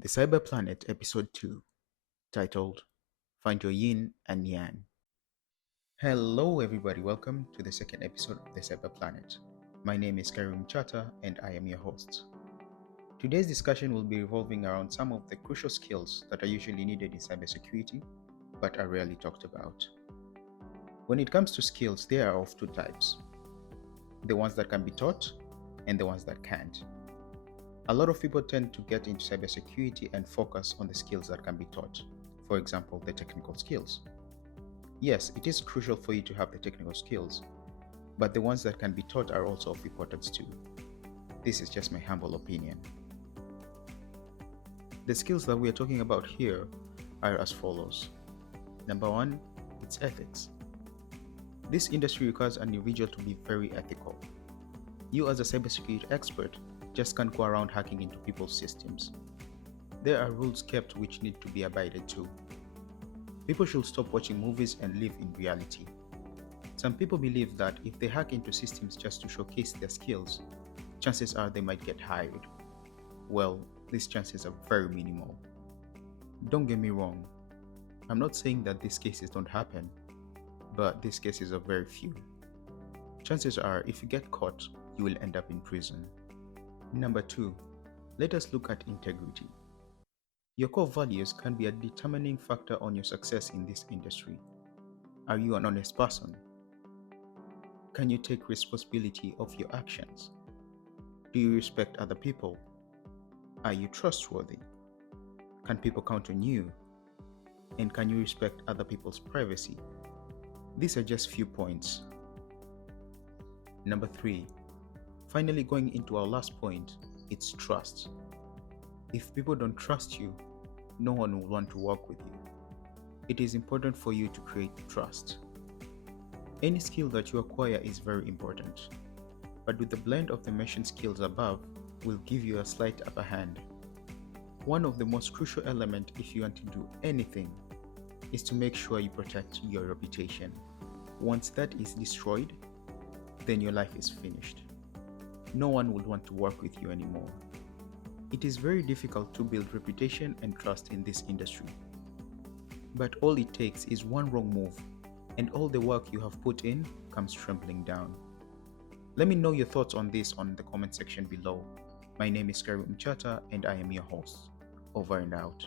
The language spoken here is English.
The Cyber Planet Episode 2, titled Find Your Yin and Yang. Hello, everybody. Welcome to the second episode of the Cyber Planet. My name is Karim Chata, and I am your host. Today's discussion will be revolving around some of the crucial skills that are usually needed in cybersecurity, but are rarely talked about. When it comes to skills, there are of two types: the ones that can be taught and the ones that can't. A lot of people tend to get into cybersecurity and focus on the skills that can be taught. For example, the technical skills. Yes, it is crucial for you to have the technical skills, but the ones that can be taught are also of importance too. This is just my humble opinion. The skills that we are talking about here are as follows. Number one, it's ethics. This industry requires an individual to be very ethical. You as a cybersecurity expert just can't go around hacking into people's systems. There are rules kept which need to be abided to. People should stop watching movies and live in reality. Some people believe that if they hack into systems just to showcase their skills, chances are they might get hired. Well, these chances are very minimal. Don't get me wrong, I'm not saying that these cases don't happen, but these cases are very few. Chances are if you get caught, you will end up in prison. Number two, let us look at integrity. Your core values can be a determining factor on your success in this industry. Are you an honest person? Can you take responsibility of your actions? Do you respect other people? Are you trustworthy? Can people count on you? And can you respect other people's privacy? These are just few points. Number three, finally going into our last point, it's trust. If people don't trust you, no one will want to work with you. It is important for you to create trust. Any skill that you acquire is very important, but with the blend of the mentioned skills above will give you a slight upper hand. One of the most crucial elements if you want to do anything is to make sure you protect your reputation. Once that is destroyed, then your life is finished. No one would want to work with you anymore. It is very difficult to build reputation and trust in this industry. But all it takes is one wrong move, and all the work you have put in comes trembling down. Let me know your thoughts on this on the comment section below. My name is Karim Chata, and I am your host. Over and out.